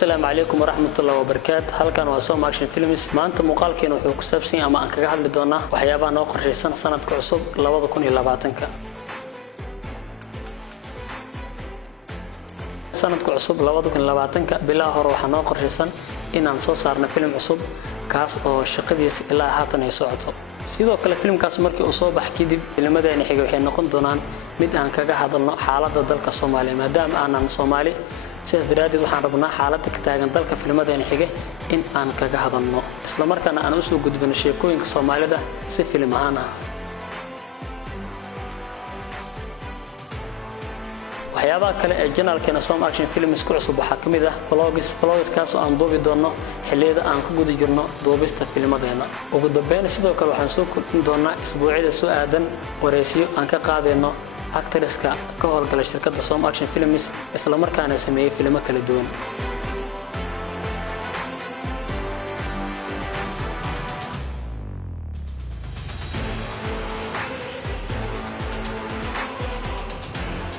السلام عليكم ورحمة الله وبركاته. halkan waa Som Action Films. maanta muuqaalkeena wuxuu ku saabsan yahay ama aan kaga hadli doonaa waxyaabaha noo qorshaysan sanadka cusub 2020. sanadka cusub 2020 bilaa hore waxaa noo qorshaysan inaan soo saarno film cusub kaas oo shaqadiisa ilaa haatan ay socoto. sidoo kale filmkaas markii uu soo baxay kadib filmadeena xiga waxay noqon doonaan mid aan kaga hadalno xaaladda dalka Soomaaliya maadaama aanan Soomaali sidaas daraadeed waxaan rabnaa xaaladda ka taagan dalka filmadeena xiga in aan kaga hadalno isla markaana aan u soo gudbino sheekooyinka Soomaalida si film ahaan ah. waxyaabaha kale ee channelkeena Som Action Films ku cusub waxaa kamid ah vlogs kaas oo aan duubi doono xilliyada aan ku guda jirno duubista filmadeena. ugu dambeyn sidoo kale waxaan soo kordhin doonaa isbuucyada soo aadan wareysiyo aan ka qaadayno actresska ka howlgala shirkadda Som Action Films isla markaana sameeyay filmo kala duwan.